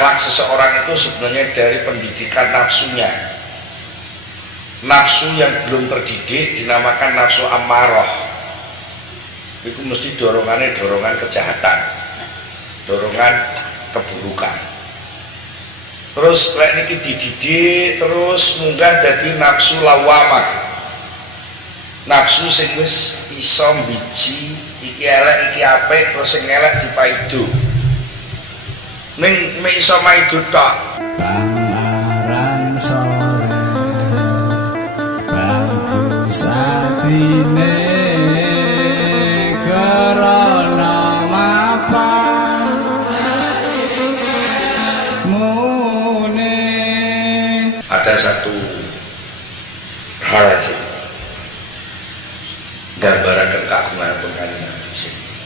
akhlak seseorang itu sebenarnya dari pendidikan nafsunya. Nafsu yang belum terdidik dinamakan nafsu ammarah. Itu mesti dorongan kejahatan, dorongan keburukan. Terus lek niki dididik terus munggah dadi nafsu lawamah. Nafsu sing wis iso mbiji iki elek iki apik terus sing elek dipaido. Ning mek iso maido tok. Pangaran sore bantu satine karana mapan mune. Ada satu hal sih gambaran keagungan pengajian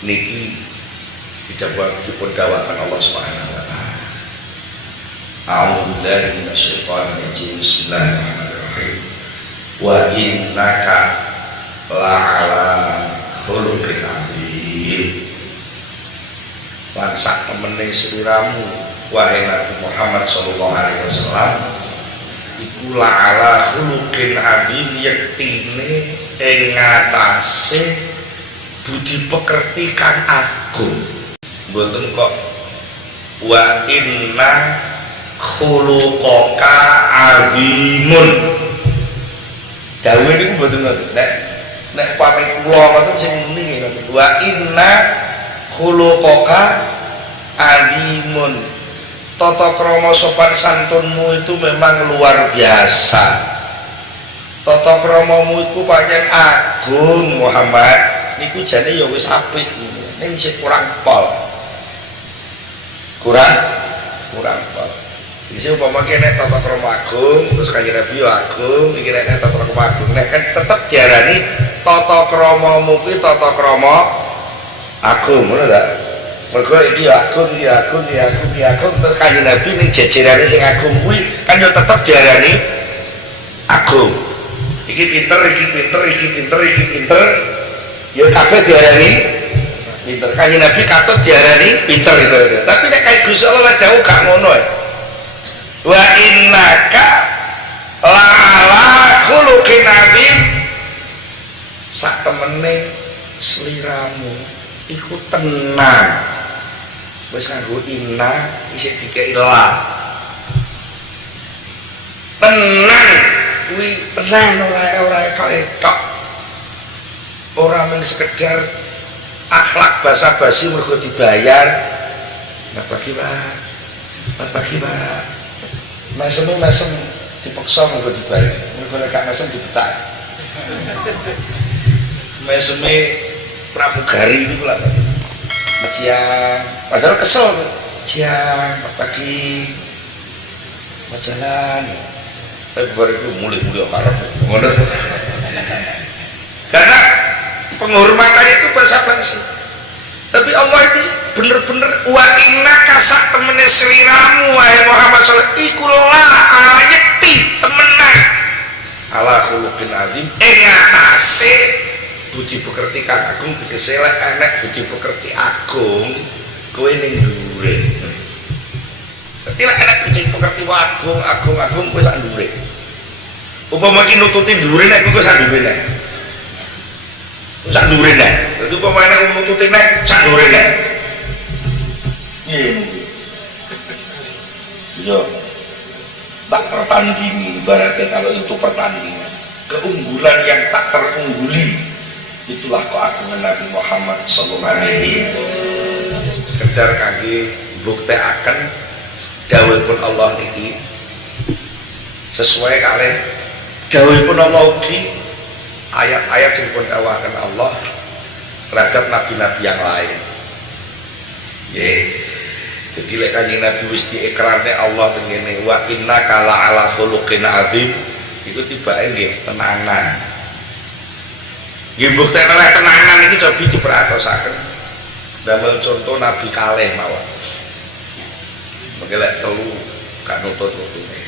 niki dipun dawakan Allah Subhanahu wa taala. A'udzubillahi minasyaitonir rajim. Bismillahirrahmanirrahim. Wa innaka la'ala khuluqin adzim. Lan sak temene sliramu wahai Nabi Muhammad sallallahu alaihi wasallam iku la'ala khuluqin adzim, yektine ing ngatasé budi pekerti kang agung. Mboten kok wa inna khuluqaka azimun. Dawuh niku mboten nek pamit kula ngoten sing muni nggih. Wa inna khuluqaka azimun. Tata krama sopan santunmu itu memang luar biasa. Tata kramamu iku pancen agung Muhammad. Niku jane ya wis apik ning sik kurang pol. Kurang pol. Iki umpama kene tata krama agung terus Kanjeng Nabi ya agung, iki nek tata krama agung nek kan tetep diarani tata kramamu kuwi tata krama agung, ngono ta? Mergo iki agung, iki agung, iki agung, iki agung, terus Kanjeng Nabi ning jejerane sing agung kuwi kan ya tetep diarani agung. Iki pinter, iki pinter, iki pinter, iki pinter. Ya kabeh diarani pinter. Kanjeng Nabi katut diarani pinter itu. Tapi nek kaya Gusti Allah jauh gak ngono ya. Wa innaka la'ala khuluqin adzim. Sak temene sliramu iku tenang. Wis nganggo inna isih dikeki la. Tenang kuwi tenang ora ketok. Ora mung sekedar akhlak basa-basi mergo dibayar. Nggak pagi Pak. Mesem dipaksa mergo dibayar. Mergo nek gak mesem dibetak. Meseme pramugari niku lho. Siang, padahal kesel. Siang, pagi mau jalan. Tapi baru itu mulai karep. Ngono. Karena penghormatan itu basa-basi. Tapi Allah itu bener-bener wa inna kasak temene seliramu wahai Muhammad sallallahu alaihi wasallam iku la ayati temenan ala khuluqin azim ing atase budi pekerti kang agung. Tegese lek enek budi pekerti agung kowe ning dhuwure. Dadi lek enek budi pekerti agung kowe sak dhuwure. Upama iki nututi dhuwure nek kowe sak dhuwure nek. Sak dhuwure nek. Dadi upama nek nututi nek sak dhuwure nek. Iya. Tak tertandingi ibaratnya kalau itu pertandingan. Keunggulan yang tak terungguli. Itulah keagungan Nabi Muhammad sallallahu alaihi wasallam. Sekedar kangge buktekaken dawuhipun Allah niki sesuai kalih dawuhipun Allah ugi ayat-ayat sing pun dawaken Allah terhadap nabi-nabi yang lain. Nggih. Jadi lek Kanjeng Nabi wis diekrarne Allah tengene wa innaka la'ala khuluqin adzim iku tibake nggih tenangan. Nggih buktekne lek tenangan iki coba diperatosaken. Damel contoh Nabi kalih mawon. Mengke lek telu gak nutut-nutune.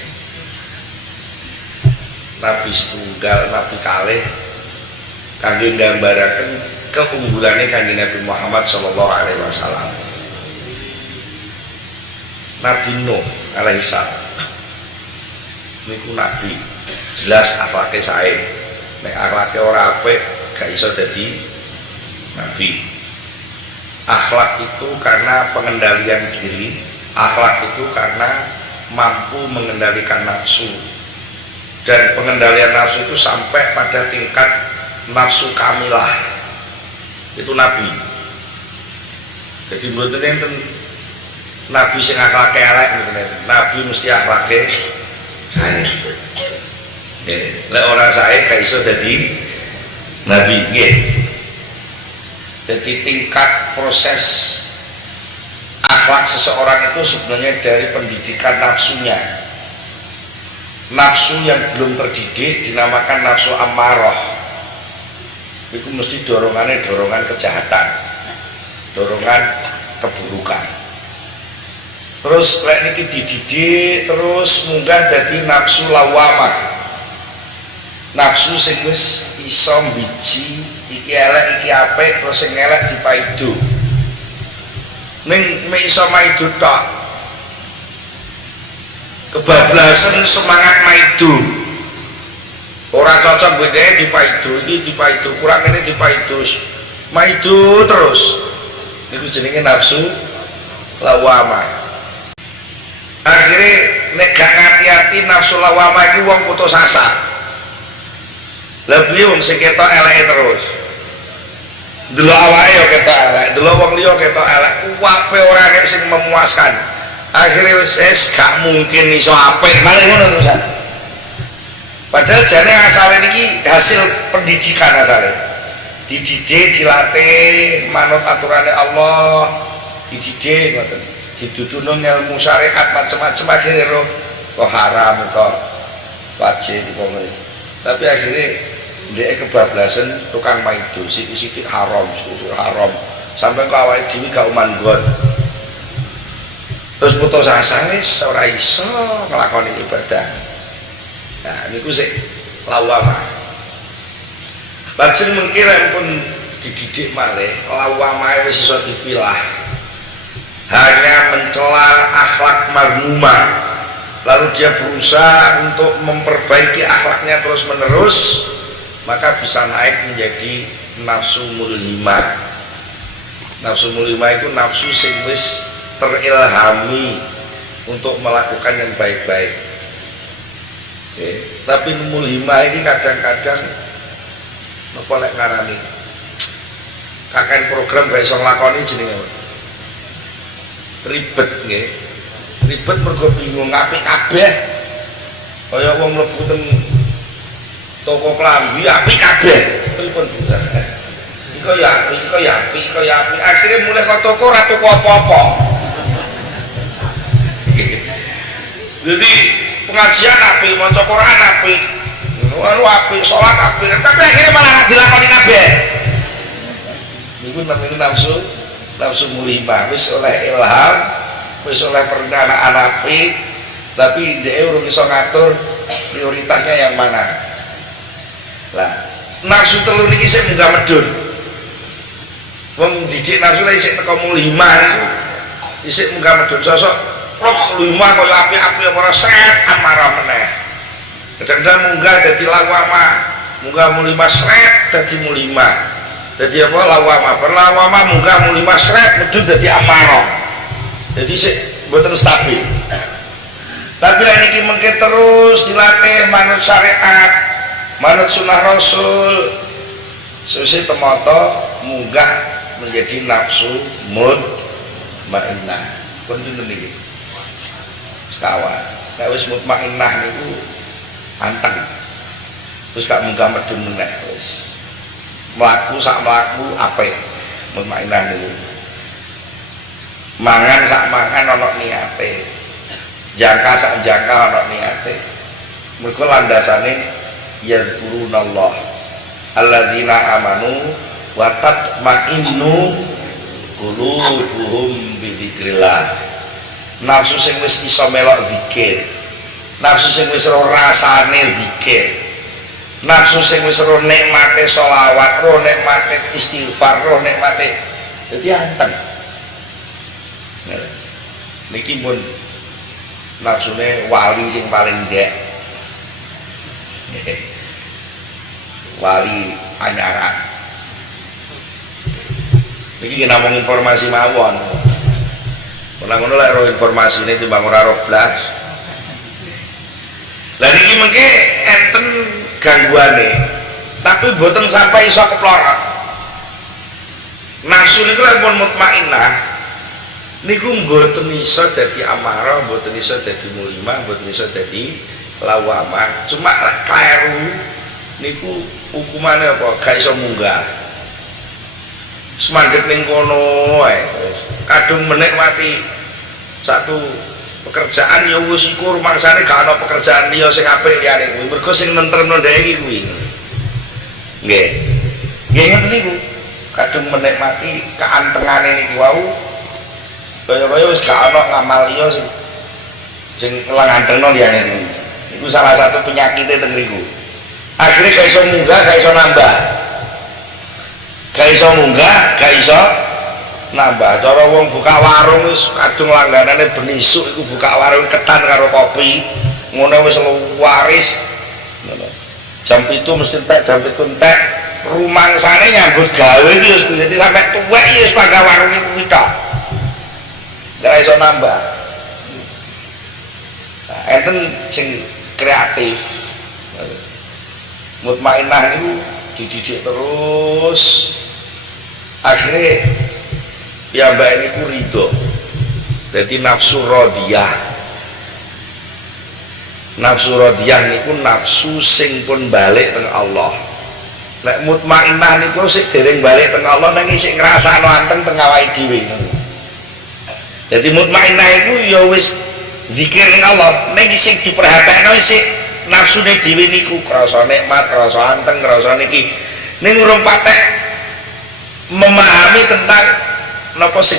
Nabi setunggal, Nabi kalih kangge nggambaraken keunggulane Kanjeng Nabi Muhammad sallallahu alaihi wasallam. Nabi Nuh alaihissalam niku nabi jelas akhlake sae, nek akhlake ora apik gak iso dadi nabi. Akhlak itu karena pengendalian diri, akhlak itu karena mampu mengendalikan nafsu, dan pengendalian nafsu itu sampai pada tingkat nafsu kamilah, itu nabi. Jadi mboten enten nabi sing akhlake elek mboten, nabi mesti akhlake sae. Lek ora sae gak iso dadi nabi nggih. Jadi tingkat proses akhlak seseorang itu sebenarnya dari pendidikan nafsunya. Nafsu yang belum terdidik dinamakan nafsu ammarah. Itu mesti dorongan kejahatan, dorongan keburukan. Terus lek niki dididik terus munggah jadi nafsu lawamah. Nafsu sing wis iso mbiji iki elek iki apik, terus sing elek dipaido. Ning mek iso maido tok. Kebablasan semangat maido. Ora cocok bedhe dipaido, iki dipaido, kurang ngene dipaido. Maido terus. Niku jenenge nafsu lawamah. Akhire nek gak ngati-ati nafsu lawamah iki wong putus asa. Lebih wong sing ketok eleke terus. Delok awake ya ketok elek, delok wong liya ketok elek, kuwape ora nek sing memuaskan. Akhire wis gak mungkin iso apik, malah ngono terusan. Padahal jane asale niki hasil pendidikan asale. Dididik, dilatih manut aturane Allah, dididik ngoten. Dituduno ilmu syariat macam-macam akhire kok haram kok wajib kok. Tapi akhirnya dia kebablasan tukang maido sithik-sithik haram sampai ke awake dhewe gak manggon. Terus putus asa wis ora iso nglakoni ibadah. Nah niku sik lawamah. Lajeng mengkira pun dididik malih lawamah wis iso dipilah. Hanya mencela akhlak mazmumah, lalu dia berusaha untuk memperbaiki akhlaknya terus menerus, maka bisa naik menjadi nafsu mulhimah. Nafsu mulhimah itu nafsu sing wis terilhami untuk melakukan yang baik-baik. Tapi mulhimah ini kadang-kadang napa lek ngarani kakek program gak iso nglakoni jenenge ribet nggih. Ribet mergo bingung apik kabeh. Kaya wong mlebu teng toko klambi apik kabeh. Pripun bisa? Iko ya apik, Akhire mulai kok toko ora tuku apa-apa. Jadi pengajian apik, maca Quran apik. Ngono apik, salat apik, tapi akhirnya malah ora dilakoni kabeh. Niku namanya nafsu mulhimah, wis oleh ilham, wis oleh perencanaan apik, tapi dia urung iso ngatur prioritasnya yang mana. Lah, nafsu telu niki sik munggah medun. Wong didik nafsu lek isih teko mulhimah niku isih munggah medun. Sosok rok mulhimah kaya apik-apik ora sret amarah meneh. Kadang-kadang munggah dadi lawamah, munggah mulhimah sret dadi mulhimah. Dadi apa lawamah, berlawamah munggah mulhimah sret medun dadi amarah. Jadi sik mboten stabil. Tapi lek niki mengke terus dilatih manut syariat, manut sunah Rasul, sesuk temata munggah menjadi nafsu mutmainnah. Pun pinten niki? Sekawan. Nek wis mutmainnah niku anteng. Terus gak munggah medun meneh wis. Mlaku sak mlaku apik mutmainnah niku. Mangan sak mangan ana niate, jangka sak jangka ana niate. Mergo landasane yadhkurunallah alladzina amanu wa tatmainnu qulubuhum bidzikrillah. Nafsu sing wis iso melok zikir, nafsu sing wis ora rasane zikir, nafsu sing wis ora nikmate sholawat, ora nikmate istighfar, ora nikmate dadi anteng. Niki pun nafsune wali sing paling ndek. Wali anyaran. Iki namung informasi mawon. Ora ngono lek ro informasine timbang ora roh blas. Lah niki mengke enten gangguane, tapi mboten sampai iso keplorot. Nafsu niku lek pun mutmainnah niku mboten iso dadi amarah, mboten iso dadi mulimah, mboten iso dadi lawamah. Cuma lek kleru niku hukumane apa? Gak iso munggah. Semandhet ning kono wae. Kadung menikmati satu pekerjaan ya wis iku rumangsane gak ana pekerjaan liya sing apik liyane kuwi. Mergo sing nentremno dhek iki kuwi. Nggih. Nggih ngoten niku. Kadung menikmati keantengane niku wau. Kaya-kaya wis gak ana ngamal liya sing nglangantengno liyane niku. Iku salah satu penyakite teng mriku. Akhirnya gak iso munggah, gak iso nambah. Gak iso munggah, gak iso nambah. Cara wong buka warung wis kadung langganane ben isuk iku buka warung ketan karo kopi. Ngono wis waris. Ngono. Jam 7 mesti entek, jam 7 entek. Rumangsane nyambut gawe iki wis dadi sampe tuwek wis pangga warung iku tok. Gak iso nambah. Nah, enten sing kreatif. Mutmainnah itu dididik terus, akhirnya ya mbak ini ku ridho. Jadi nafsu rodiyah, nafsu rodiyah niku nafsu sing pun balik teng Allah. Nek mutmainnah niku sik dereng balik teng Allah nang isih ngrasakno anteng teng awake dhewe. Jadi mutmainnah iku ya wis zikir ning Allah, nek sing diperhatekno isih nafsune dhewe niku krasa nikmat, krasa anteng, krasa niki ning urung patek memahami tentang napa sing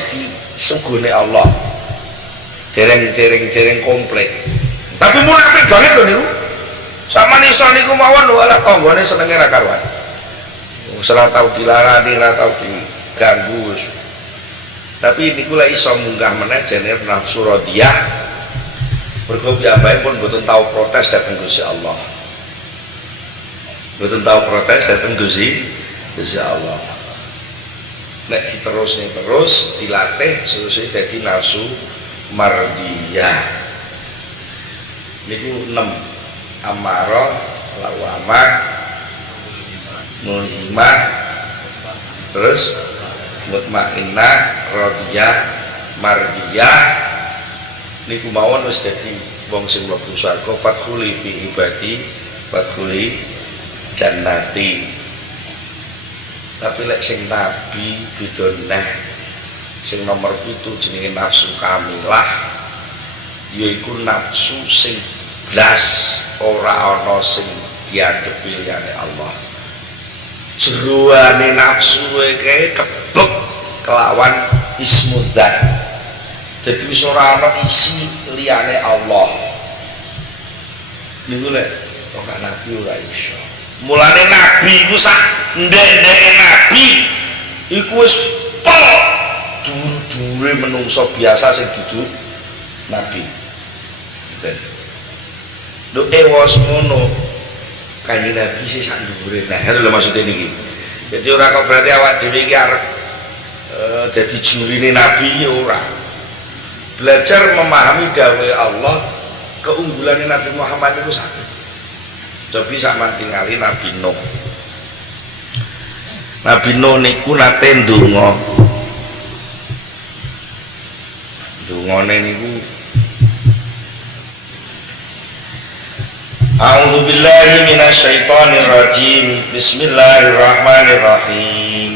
disuguhne Allah. Dereng komplit. Tapi munafik banget lho niku. Sama nisa niku mawon walah tanggane senenge ra karuan. Wis ora tau dilarani, ora tau diganggu. Tapi niku lek iso munggah meneh jenenge nafsu radiyah. Mergo piyambake pun mboten tahu protes dhateng Gusti Allah. Mboten tahu protes dhateng Gusti Allah. Nek terus dilatih sesuai dadi nafsu mardiyah. Niku 6 amarah, lawamah, mulimah, terus mutmainnah, radiyah, mardiyah. Niku mawon wis dadi wong sing mlebu swarga. Fadkhuli fi ibadi fadkhuli jannati. Tapi lek sing nabi beda neh. Sing nomor 7 jenenge nafsu kamilah, yaiku nafsu sing blas ora ana sing diadepi liyane Allah. Jeroane nafsu kae kebek kelawan ismudzat. Jadi wis ora ana isi liyane Allah. Niku lek kok nabi ora iso. Mulane nabi iku sak ndek-ndeke nabi iku wis pol dhuwur-dhuwure menungso biasa sing dudu nabi. Lho ewas ngono. Kanjeng Nabi sing sak dhuwure. Nah, lho maksude niki. Jadi ora kok berarti awak dhewe iki arep dadi jurine nabi ya ora. Belajar memahami dawuh Allah, keunggulan Nabi Muhammad itu satu. Cobi sama tinggali Nabi Nuh. Nabi Nuh niku nate ndonga. Ndongane niku A'udzu billahi minasyaitonir rajim. Bismillahirrahmanirrahim.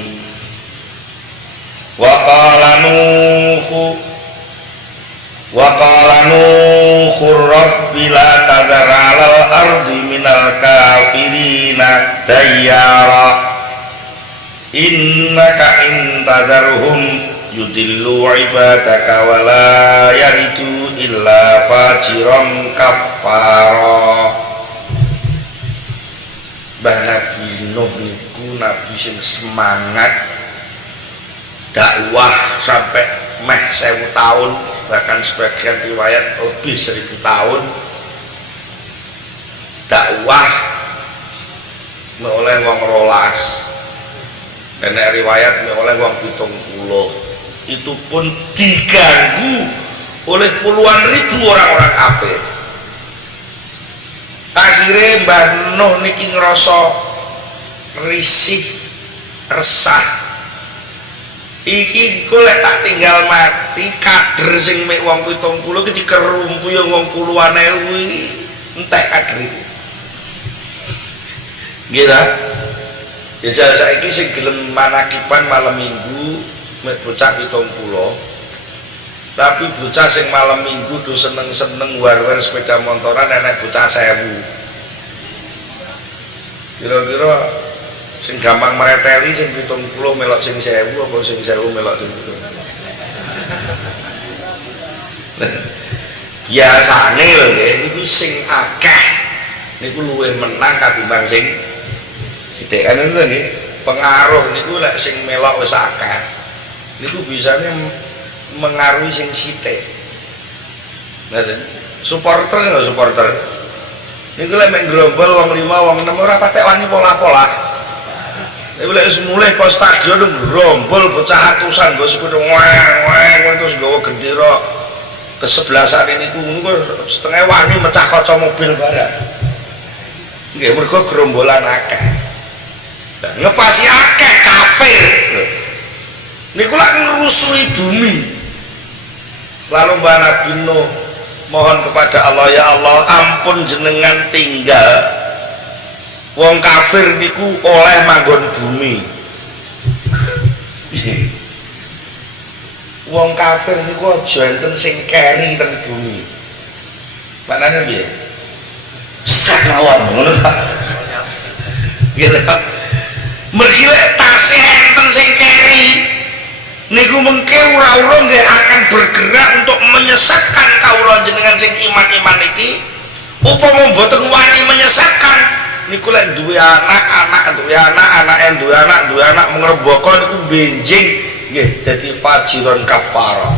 Wa qala Nuhur Rabbi la tadhar 'alal ardi minal kafirina dayyara innaka in tadharhum yudillu ibadaka wa la yaridu illa fajiran kafara. Mbah Nabi Nuh niku nabi sing semangat dakwah sampai meh 1000 tahun bahkan sebagian riwayat lebih 1000 tahun dakwah oleh wong rolas, enek riwayat oleh wong 70, itu pun diganggu oleh puluhan ribu orang-orang kafir. Akhirnya Mbah Nuh niki ngerasa risih, resah, iki golek tak tinggal mati kader sing mek wong 70 iki dikerumpu ya wong puluhan ewu entek kader iki. Nggih ta? Ya jare saiki sing gelem manakiban malam Minggu mek bocah 70. Tapi bocah sing malam Minggu do seneng-seneng war-war sepeda motoran enek bocah 1000. Kira-kira sing gampang mereteli sing 70 melok sing 1000 apa sing 1000 melok sing 70. Biasane lho nggih niku sing akeh niku luwih menang katimbang sing sithik. Kan ngono nggih. Pengaruh niku lek sing melok wis akeh niku bisane mengaruhi sing sithik. Ngoten. Supporter lho supporter. Niku lek mek grombol wong 5 wong 6 ora patek wani pola-pola. Nek lek wis mulih ke stadion grombol bocah atusan nggo sepeda weng terus nggawa gendera kesebelasan niku setengah wani mecah kaca mobil barang. Nggih mergo gerombolan akeh. Lah ngepasi akeh kafir. Niku lak ngerusui bumi. Lalu Mbah Nabi Nuh mohon kepada Allah, ya Allah ampun jenengan tinggal wong kafir niku oleh manggon bumi. Wong kafir niku aja enten sing keri teng bumi. Maknane piye? Sak lawan ngono ta. Gitu. Mergi lek tasih enten sing keri niku mengke ura-ura nggih akan bergerak untuk menyesatkan kawula jenengan sing iman-iman iki. Upama mboten wani menyesatkan niku lek duwe anak duwe anak mengrembaka niku benjing nggih dadi fajiron kafara.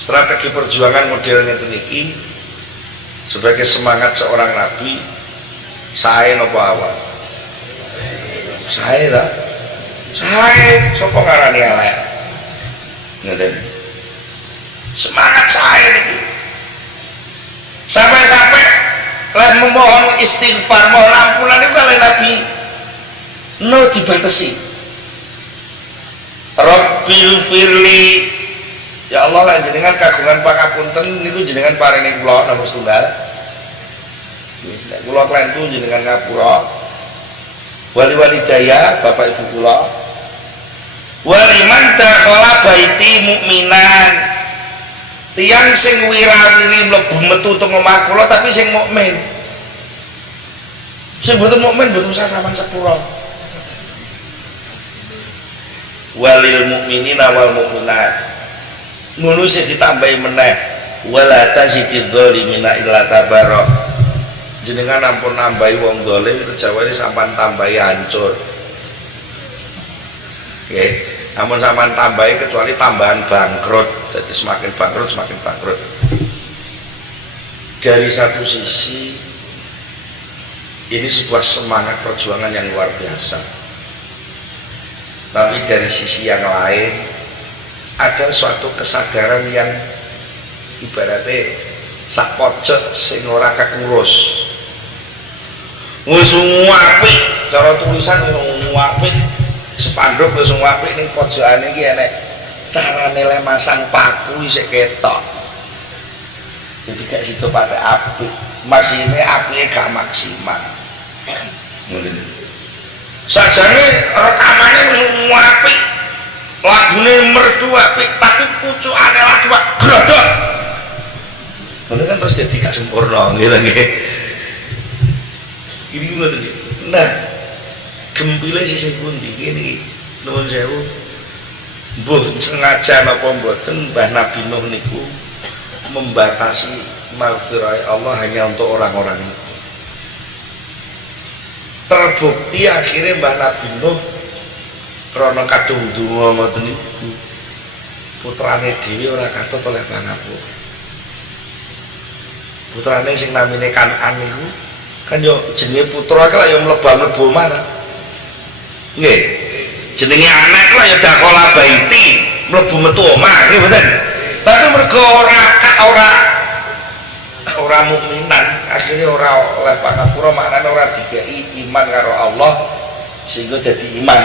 Strategi perjuangan model ngeten iki sebagai semangat seorang nabi sae napa awal? Sae ta? Sae sapa ngarani elek? Ngoten. Semangat sae niki. Sampai-sampai lek memohon istighfar mohon ampunan niku kalih Nabi no dibatasi. Rabbil firli, ya Allah lek jenengan kagungan pangapunten niku jenengan paringi kula namung setunggal. Nek kula klentu jenengan ngapura. Wali daya bapak ibu kula. Waliman dakhala baiti mukminan. Tiang sing wirawiri mlebu metu teng omah kula tapi sing mukmin. Sing mboten mukmin mboten usah sampean sepura. Walil mukminina wal mukminat. Ngono sing ditambahi meneh. Wala tazididz zalimina illa tabara. Jenengan ampun nambahi wong zalim kejawane sampean tambahi hancur. Nggih, ampun sampean tambahi kecuali tambahan bangkrut. Jadi semakin bangkrut semakin bangkrut. Dari satu sisi ini sebuah semangat perjuangan yang luar biasa. Tapi dari sisi yang lain ada suatu kesadaran yang ibaratnya sak pojok sing ora kengurus. Wis apik, cara tulisan apik, spanduk wis apik ning pojokane iki enek carane le masang paku isih ketok. Jadi gak sido pakai apik, masine apike gak maksimal. Ngoten. Sajane rekamane wis apik, lagune merdu apik, tapi pucukane lagu grodok. Ngoten kan terus jadi gak sempurna nggih nggih. Ini ngoten iki. Nah, gempile sisih pundi kene nuwun sewu. Mbuh sengaja napa mboten Mbah Nabi Nuh niku membatasi maghfirah Allah hanya untuk orang-orang itu. Terbukti akhirnya Mbah Nabi Nuh krana kadung donga ngoten niku putrane dhewe ora katut oleh pangapura. Putrane sing namine Kan'an niku kan yo jenenge putra kala yo mlebu mana. Nggih. Jenenge anak lah ya dakola baiti, mlebu metu omah, nggih mboten. Tapi mergo ora mukminan, akhirnya ora oleh pangapura, maknane ora dikai iman karo Allah sehingga dadi iman.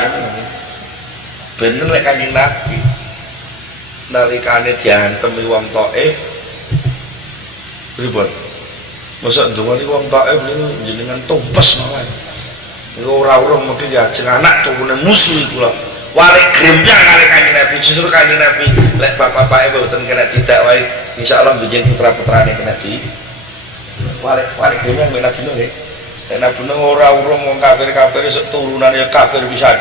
Bener lek Kanjeng Nabi nalikane diantemi wong Thaif pripun? Mosok ndongane wong Thaif niku jenengan tumpes mawon. Niku ora urung mesti ajeng anak turune musuh iku lho. Walik grembyang kali Kanjeng Nabi, justru Kanjeng Nabi lek bapak-bapake mboten kena didak wae insyaallah benjing putra-putrane kena di walik grembyang mek Nabi nggih. Nek Nabi ora urung wong kafir-kafir sok turunane ya kafir pisan.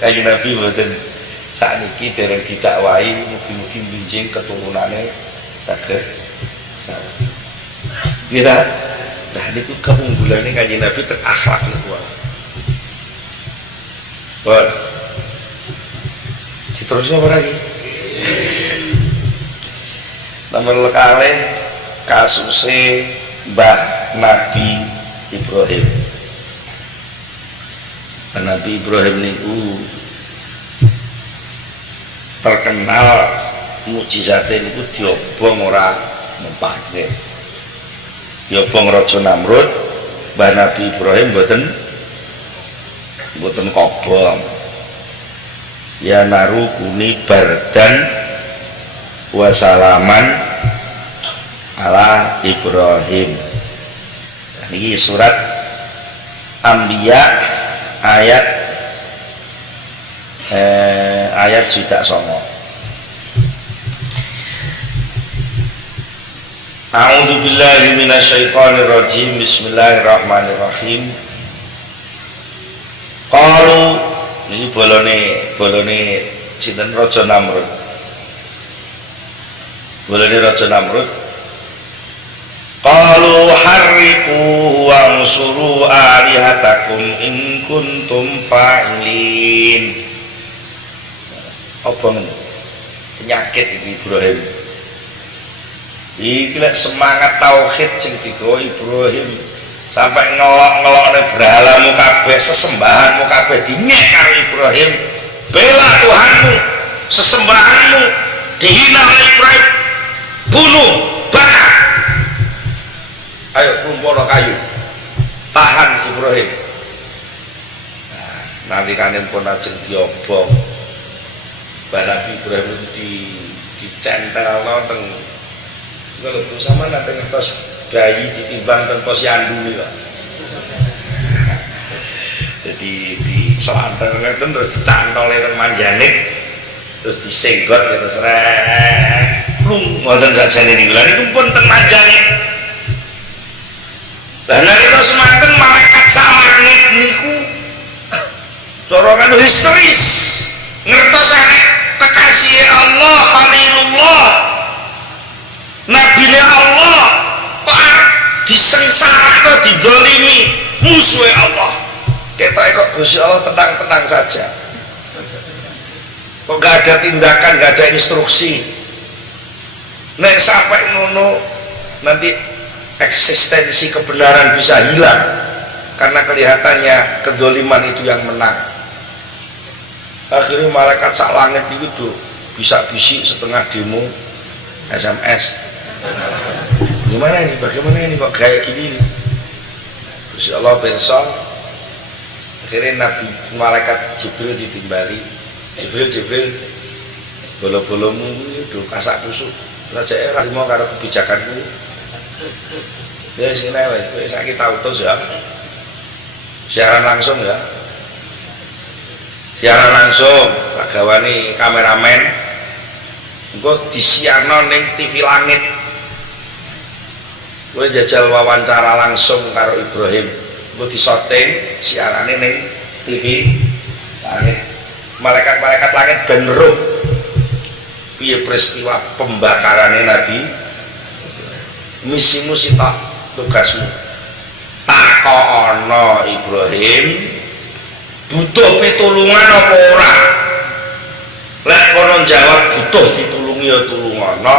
Kanjeng Nabi mboten sakniki dereng didakwahi mugi-mugi benjing keturunane saged. Nggih. Nah niku keunggulane Kanjeng Nabi teng akhlak niku. Bon. Diterusnya apa lagi? Nomor kalih kasuse Mbah Nabi Ibrahim. Nabi Ibrahim niku terkenal mukjizate niku diobong ora mempake. Diobong Raja Namrud, Mbah Nabi Ibrahim mboten kobong. Ya naru kuni bardan wa salaman ala Ibrahim. Ini surat Anbiya ayat swidak songo. A'udzu billahi minasyaitonir rajim. Bismillahirrahmanirrahim. Qalu niki bolone sinten Raja Namrud. Bolone Raja Namrud. Qalu harriqu wansuru alihatakum in kuntum fa'ilin. Apa men? Penyakit iki Ibrahim. Iki lek semangat tauhid sing digawa Ibrahim sampai ngelok-ngelokne berhalamu kabeh, sesembahanmu kabeh dinyek karo Ibrahim. Bela Tuhanmu, sesembahanmu dihina oleh Ibrahim. Bunuh, bakar. Ayo kumpul kayu. Tahan Ibrahim. Nah, nalikane pun ajeng diobong. Nabi Ibrahim dicentelno teng kalau sama nanti ngertos bayi ditimbang teng posyandu nih Pak. Jadi di selantar ngeten terus dicantole teng manjanik terus disenggot gitu srek plung ngoten sajane niku. Lha niku pun teng manjanik. Lah nalika semanten malaikat sak langit niku cara kan histeris ngertos anek kekasih Allah Khalilullah Nabi Allah kok disengsara atau didolimi musuh Allah. Kita kok Gusti Allah tenang-tenang saja, kok gak ada tindakan, gak ada instruksi. Nek sampai ngono nanti eksistensi kebenaran bisa hilang karena kelihatannya kedoliman itu yang menang. Akhirnya malaikat sak langit itu bisa bisik setengah demo SMS. Gimana ini? Bagaimana ini kok kayak gini? Terus Allah pirsa. Akhirnya Nabi malaikat Jibril ditimbali. Jibril bolo-bolomu itu kasak kusuk. Raja era mau karo kebijakanku. Ya sini wae, kowe saiki tau terus ya. Siaran langsung ya. Siaran langsung, tak gawani kameramen. Engko disiarno ning TV langit. Kowe jajal wawancara langsung karo Ibrahim. Engko disoting siarane ning TV langit. Malaikat-malaikat langit ben roh piye peristiwa pembakarannya Nabi. Misimu sitok, tugasmu takono Ibrahim butuh pitulungan apa ora. Lek kono jawab butuh ditulungi ya tulungono,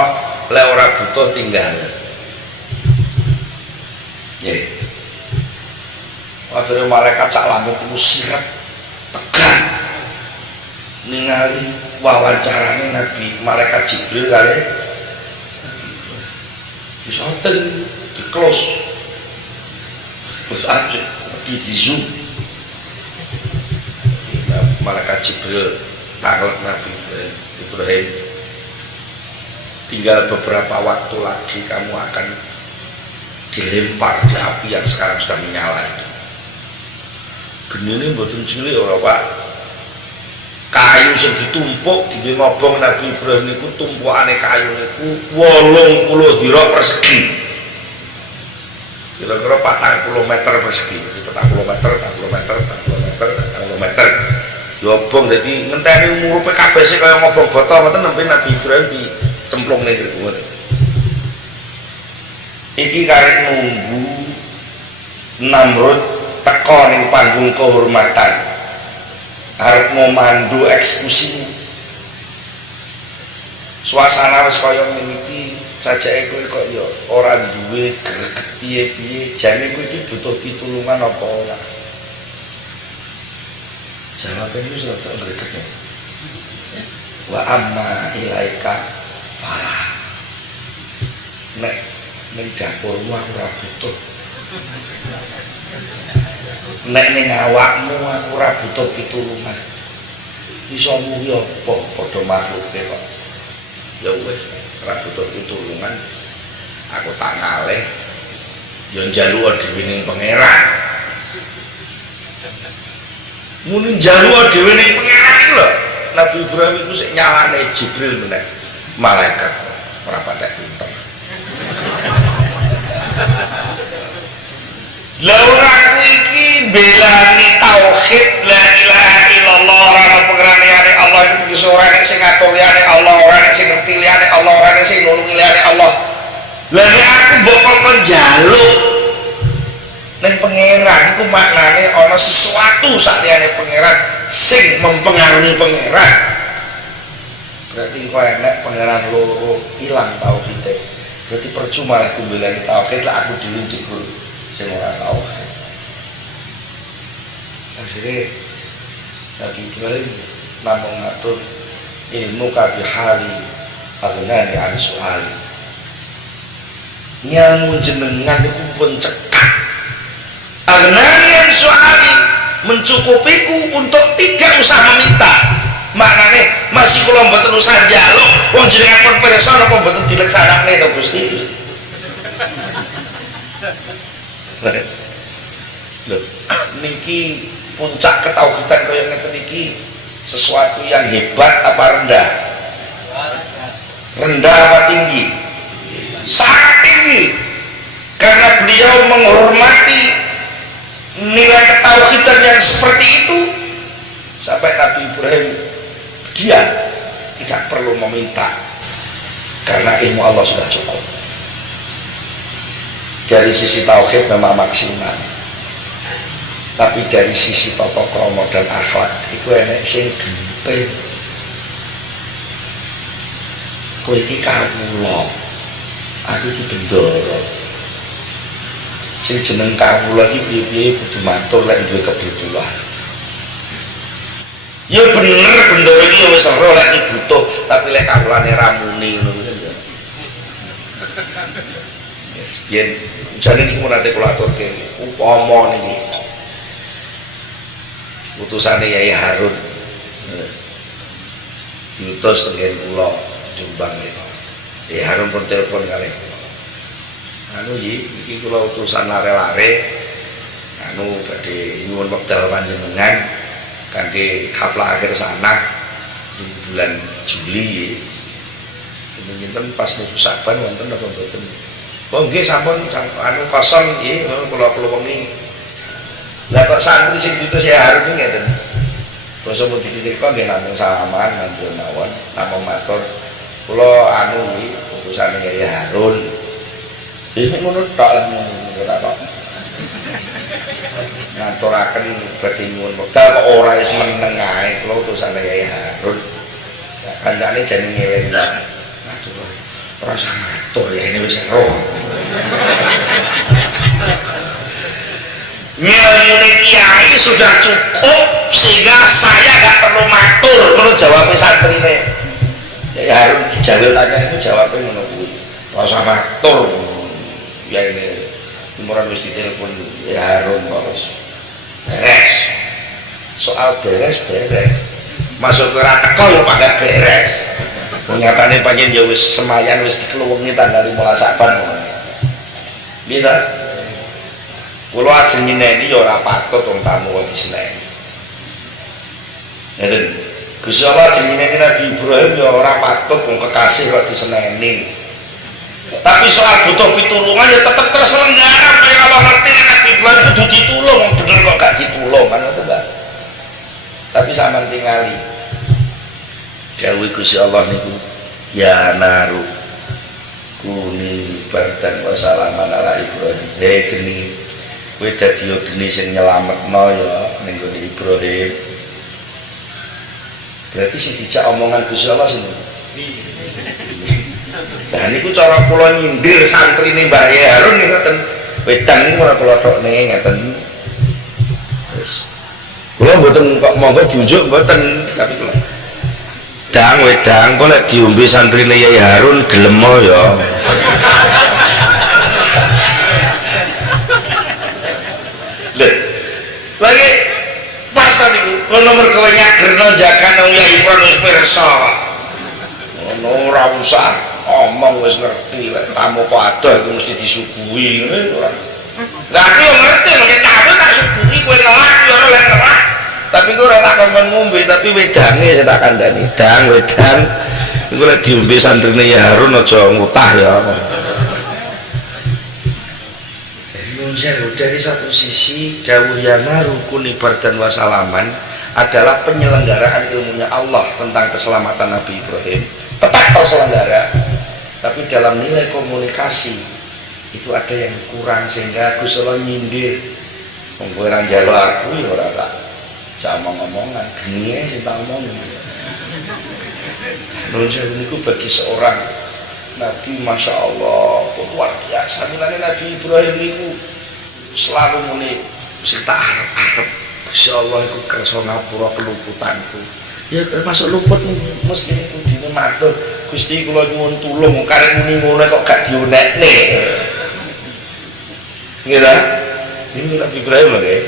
lek ora butuh tinggal. Nggih. Akhire malaikat sak langit iku sirep tegang ningali wawancarane Nabi malaikat Jibril kali disonten di close terus aja di zoom malaikat Jibril tanglet Nabi Ibrahim, tinggal beberapa waktu lagi kamu akan dilempar di api yang sekarang sudah menyala itu. Genine mboten cilik ora Pak, kayu sing ditumpuk di ngobong Nabi Ibrahim niku tumpukane kayu niku 80 dira persegi, kira-kira 40 meter persegi, 40 meter, 40 meter, 40 meter, 40 meter diobong. Jadi ngenteni umurupe kabeh sing kaya ngobong botol ngoten nembe Nabi Ibrahim dicemplungne niku ngoten. Iki karek nunggu Namrud teko ning panggung kehormatan arep ngomandu eksekusi. Suasana wis kaya ngene iki, sajake kowe kok ya ora duwe greget piye-piye, jane kowe iki butuh pitulungan apa ora? Jawabannya itu sudah tak greget ya. Wa amma ilaika fala. Nek ning dapurmu aku ora butuh. Nek ning awakmu aku ora butuh pitulungan. Iso muwi apa padha makhluke kok. Ya wis, ora butuh pitulungan. Aku tak ngalih ya njaluk dhewe ning pangeran. Muni njaluk dhewe ning pangeran iki lho. Nabi Ibrahim iku sik nyalane Jibril meneh. Malaikat ora patek pinter. Laura aku iki belani tauhid la ilaha illallah ora pengerane Allah itu bisa ora nek sing ngatur liyane Allah, ora nek sing ngerti liyane Allah, ora nek sing nulungi liyane Allah. Lah nek aku mbok kon njaluk ning pangeran iku maknane ana sesuatu saliyane pangeran sing mempengaruhi pangeran. Berarti kok enek pangeran loro ilang tauhide. Berarti percuma lah aku belani tauhid lah aku dhewe jebul sing ora tau. Akhirnya Nabi Ibrahim namung ngatur ilmu kabihali aghnani an soali. Nyangu jenengan iku pun cekak. Aghnani an soali, mencukupiku untuk tidak usah meminta. Maknane masih kula mboten usah njaluk, wong jenengan pun pirsa napa mboten dileksanakne to Gusti. Lho, niki puncak ketauhidan kaya ngeten iki sesuatu yang hebat apa rendah? Rendah apa tinggi? Sangat tinggi. Karena beliau menghormati nilai ketauhidan yang seperti itu sampai Nabi Ibrahim dia tidak perlu meminta karena ilmu Allah sudah cukup. Dari sisi tauhid memang maksimal, tapi dari sisi tata krama dan akhlak itu enek sing gempil. Kowe iki kawula, aku iki bendoro. Sing jeneng kawula iki piye-piye kudu matur lek duwe kebutuhan. Ya bener bendoro iki wis ora lek butuh, tapi lek kawulane ra muni ngono ya. Yen jane niku nate kula aturke upama niki utusane Yai Harun diutus tenggen kula Jombang niku. Yai Harun pun telepon kalih kula. Anu iki kula utusan lare-lare anu badhe nyuwun wekdal panjenengan kangge haflah akhir sana di bulan Juli. Pinten pas niku Saban wonten apa mboten? Oh nggih sampun anu kosong nggih kula wengi. Lah kok santri sing diutus ya Harun iki ngeten. Basa putih ditika nggih namung salaman mantul mawon namung matur. Kula anu iki utusane Yai Harun. Iki ngono tok lah ora kok. Ngaturaken badhe nyuwun wekdal kok ora wis meneng ae kula utusane Yai Harun. kancane jane ngeleng matur rasa matur ya ini wis roh ngilmune kiai sudah cukup sehingga saya nggak perlu matur ngono jawabnya santrine ya harus dijawel tanya itu jawabnya ngono kuwi rasa matur ya ini umuran wis ditelepon ya harun terus beres soal beres masuk ke teko ya pada beres nyatane panjen ya wis semayan wis dikeluwengi tanggal 15 Saban gitu kula ajeng nyeneni ya ora patut wong tamu kok diseneni ngeten Gusti Allah ajeng nyeneni Nabi Ibrahim ya ora patut wong kekasih kok diseneni tapi soal butuh pitulungan ya tetap terselenggara kaya Allah ngerti Nabi Ibrahim kudu ditulung bener kok gak ditulung kan itu enggak tapi sampean tingali dawuh Gusti Allah niku ya naru kuni bardan wa salaman ala Ibrahim geni kowe dadi geni sing nyelametno ya ning gone Ibrahim berarti sing dijak omongan Gusti Allah sinten nah niku cara kula nyindir santrine Mbah Harun niku ngoten wedang niku ora kula tokne ngeten wis kula mboten kok monggo diunjuk mboten tapi kula wedang kok lek diombe santrine Yai Harun gelem ya lagi pasal niku kono mergo nyagerno jakane Yai Harun wis pirsa ngono ora usah omong wis ngerti lek tamu kok adoh iku mesti disuguhi ora lah aku yo ngerti nek tamu tak suguhi kowe nolak yo ora lek nolak tapi kowe ora tak kon ngombe tapi wedange sing tak kandhani wedang iku lek diombe santrine ya Harun aja ngutah ya dari satu sisi dawuh yana rukun ibadah wa salaman adalah penyelenggaraan ilmunya Allah tentang keselamatan Nabi Ibrahim tetap terselenggara tapi dalam nilai komunikasi itu ada yang kurang sehingga Gusti Allah nyindir wong kowe ra njaluk aku ya ora tak omong-omongan geni sing tak omong nuwun sewu niku bagi seorang Nabi Masya Allah luar biasa mulane Nabi Ibrahim niku selalu muni sing tak arep-arep Gusti Allah iku kersa ngapura keluputanku ya termasuk luput mesti niku dene matur Gusti kula nyuwun tulung karep muni ngono kok gak dionekne ngira ini Nabi Ibrahim lho nggih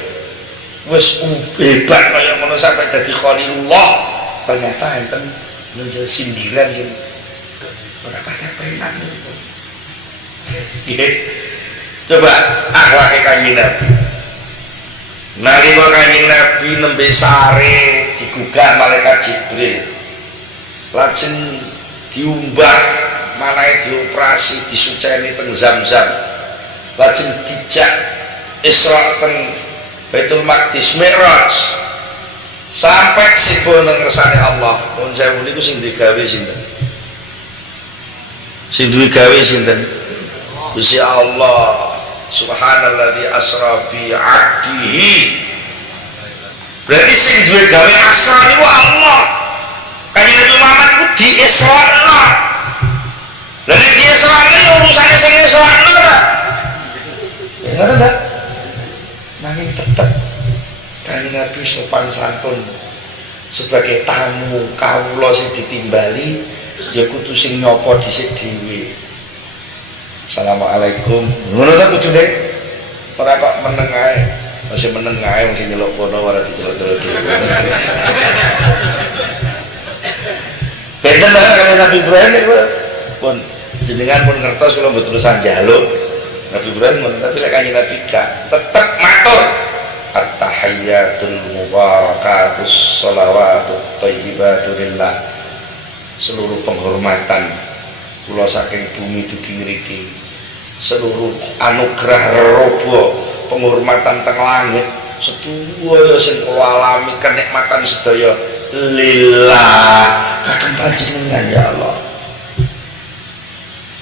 wis hebat kaya ngono sampai dadi Khalilullah ternyata enten menjadi sindiran sing ora pada penak niku nggih coba akhlake Kanjeng Nabi nalika Kanjeng Nabi nembe sare digugah malaikat Jibril lajeng diumbah manahe dioperasi disuceni teng Zam-Zam lajeng dijak Isra teng Baitul Maqdis Mi'raj sampai sibo nang kersane Allah nuwun sewu niku sing digawe sinten sing duwe gawe sinten Gusti Allah subhanalladzi asra bi 'abdihi berarti sing duwe gawe asra niku Allah Kanjeng Nabi Muhammad ku diesra'na lha nek diesra'na ya urusane sing diesra'na ta ya ngono ta nanging tetep Kanjeng Nabi sopan santun sebagai tamu kawula sing ditimbali ya kudu sing nyapa dhisik dhewe Assalamualaikum ngono ta kudune ora kok meneng ae masih meneng ae wong sing nyeluk kono ora diceluk-celuk dhewe benten ta kali Nabi Ibrahim niku pun jenengan pun ngertos kula mboten usah njaluk Nabi Ibrahim ngono tapi lek Kanjeng Nabi gak tetep matur at-tahiyyatul mubarakatus shalawatut thayyibatu lillah seluruh penghormatan kula saking bumi dugi ngriki seluruh anugerah reraba penghormatan teng langit sedaya sing kula alami kenikmatan sedaya lillah kagem panjenengan ya Allah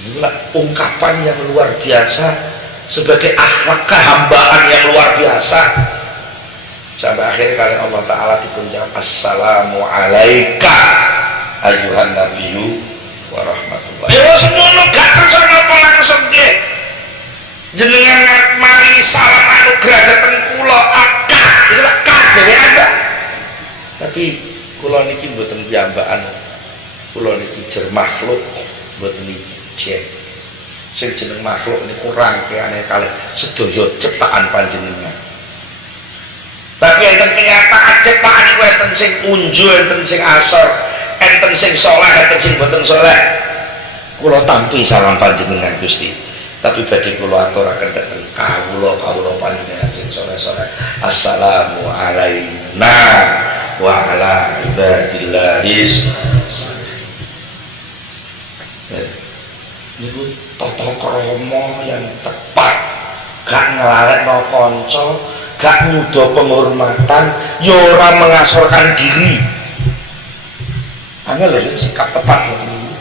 inilah ungkapan yang luar biasa sebagai akhlak kehambaan yang luar biasa sampai akhirnya kali Allah Ta'ala dipunjawab assalamu alaika ayuhan nabiyyu wa rahmatullah. Ya semono gak kersa napa langsung nggih. Jenengan maringi salam anugerah dhateng kula akah. Iki akah dhewean, Pak. Tapi kula niki mboten piyambakan. Kula niki jer makhluk mboten ijen. Sing jeneng makhluk niku rangkaiane kalih sedaya ciptaan panjenengan. Tapi enten kenyataan ciptaan niku enten sing unju, enten sing asor, enten sing saleh, enten sing boten saleh. Kula tampi salam panjenengan Gusti. Tapi badhe kula aturaken dhateng kawula panjenengan sing saleh-saleh. Assalamu alaina wa ala ibadillahis. Niku tata krama yang tepat, gak ngelarekno kanca, gak nyuda penghormatan, ya ora mengasorkan diri. Angel lho sikap tepat ngoten niku.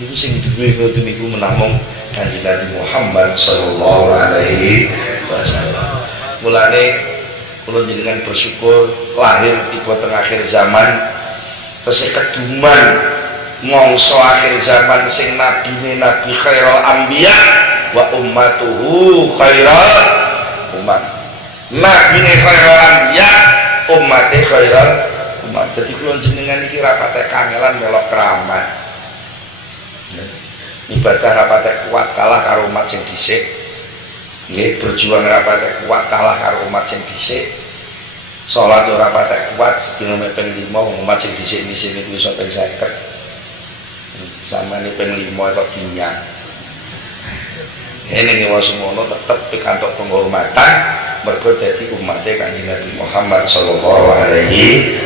Niku sing duwe ngoten niku menamung Kanjeng Nabi Muhammad sallallahu alaihi wasallam. Mulane kula jenengan bersyukur lahir tiba teng akhir zaman, tesih keduman mongso akhir zaman sing nabine nabi khairul anbiya wa ummatuhu khairal umat. Nabine khairul anbiya, ummate khairal umat. Dadi kula jenengan iki ra patek kangelan melok keramat. Ibadah ra patek kuat kalah karo umat sing dhisik. Nggih, berjuang ra patek kuat kalah karo umat sing dhisik. Salat ora patek kuat sedina ping 5 umat sing dhisik-dhisik niku iso ping 50. Samane ping 5 kok dinyang. Ning ngewa semono tetep pikantuk penghormatan mergo dadi umate Kanjeng Nabi Muhammad sallallahu alaihi